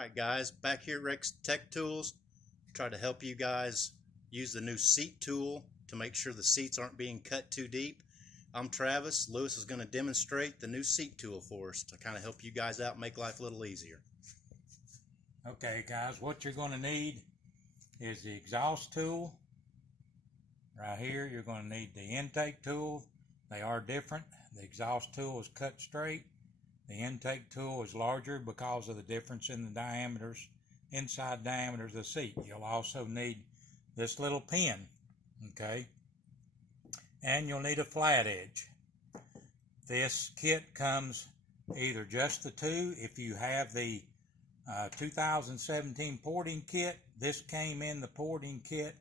Alright guys, back here at R-Cleseattool, try to help you guys use the new seat tool to make sure the seats aren't being cut too deep. I'm Travis. Lewis is going to demonstrate the new seat tool for us to kind of help you guys out and make life a little easier. Okay guys, what you're going to need is the exhaust tool. Right here you're going to need the intake tool. They are different. The exhaust tool is cut straight. The intake tool is larger because of the difference in the diameters, inside diameters of the seat. You'll also need this little pin, okay? And you'll need a flat edge. This kit comes either just the two. If you have the 2017 porting kit, this came in the porting kit.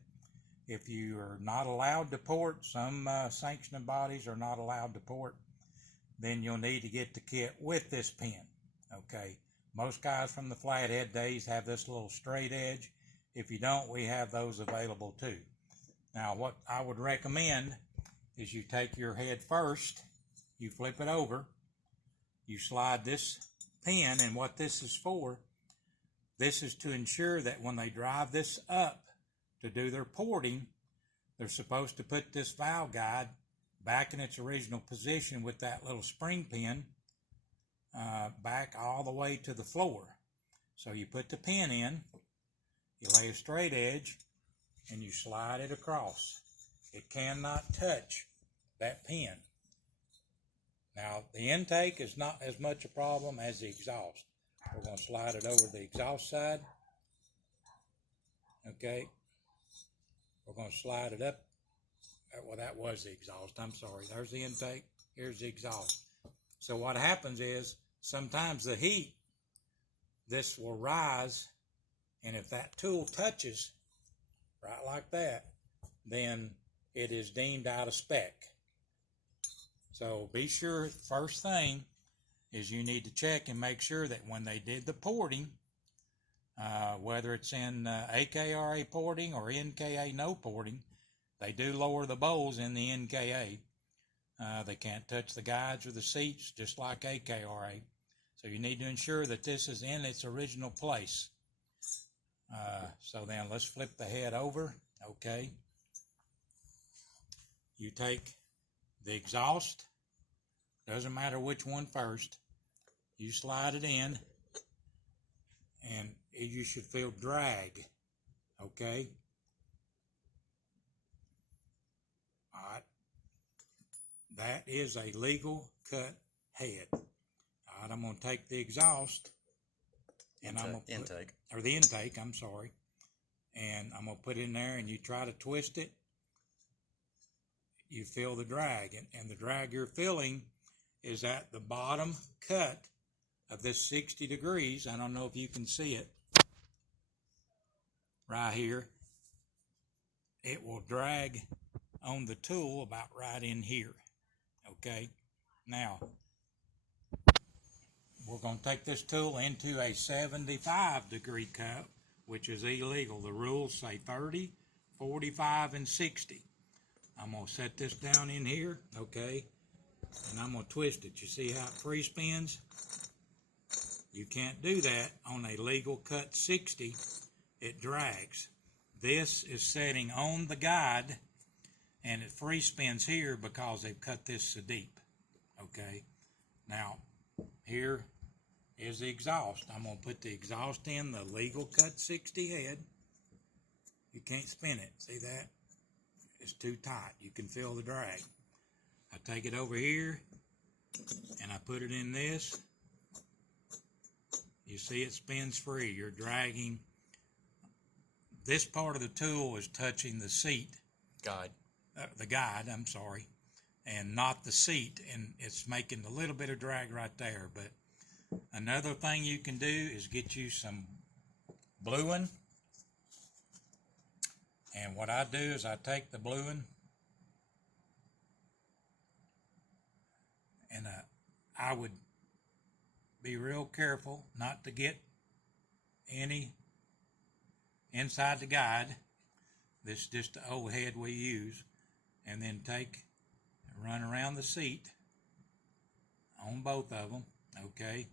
If you are not allowed to port, some sanctioning bodies are not allowed to port, then you'll need to get the kit with this pin, okay? Most guys from the flathead days have this little straight edge. If you don't, we have those available too. Now, what I would recommend is you take your head first, you flip it over, you slide this pin, and what this is for, this is to ensure that when they drive this up to do their porting, they're supposed to put this valve guide back in its original position with that little spring pin back all the way to the floor. So you put the pin in, you lay a straight edge, and you slide it across. It cannot touch that pin. Now, the intake is not as much a problem as the exhaust. We're going to slide it over the exhaust side. Okay. We're going to slide it up. Well, that was the exhaust. I'm sorry. There's the intake. Here's the exhaust. So what happens is sometimes the heat, this will rise, and if that tool touches right like that, then it is deemed out of spec. So be sure, first thing is you need to check and make sure that when they did the porting, whether it's in AKRA porting or NKA no porting, they do lower the bowls in the NKA. They can't touch the guides or the seats just like AKRA. So you need to ensure that this is in its original place. So then let's flip the head over. Okay. You take the exhaust. Doesn't matter which one first. You slide it in, and you should feel drag. Okay. All right. That is a legal cut head. All right, I'm going to take the exhaust and I'm going to intake. Or the intake, I'm sorry. And I'm going to put it in there, and you try to twist it. You feel the drag, and the drag you're feeling is at the bottom cut of this 60 degrees. I don't know if you can see it right here. It will drag on the tool about right in here. Okay, now we're going to take this tool into a 75 degree cut, which is illegal. The rules say 30, 45, and 60. I'm going to set this down in here, okay, and I'm going to twist it. You see how it free spins? You can't do that on a legal cut 60. It drags. This is setting on the guide, and it free spins here because they've cut this so deep. Okay, now here is the exhaust. I'm going to put the exhaust in the legal cut 60 head. You can't spin it. See that? It's too tight. You can feel the drag. I take it over here and I put it in this. You see it spins free. You're dragging. This part of the tool is touching the seat. Guide. The guide, I'm sorry, and not the seat, and it's making a little bit of drag right there. But another thing you can do is get you some bluing, and what I do is I take the bluing and I would be real careful not to get any inside the guide. This is just the old head we use. And then take and run around the seat on both of them, okay?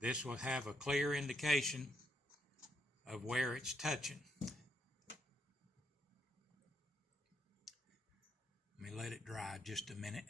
this will have a clear indication of where it's touching. Let me let it dry just a minute.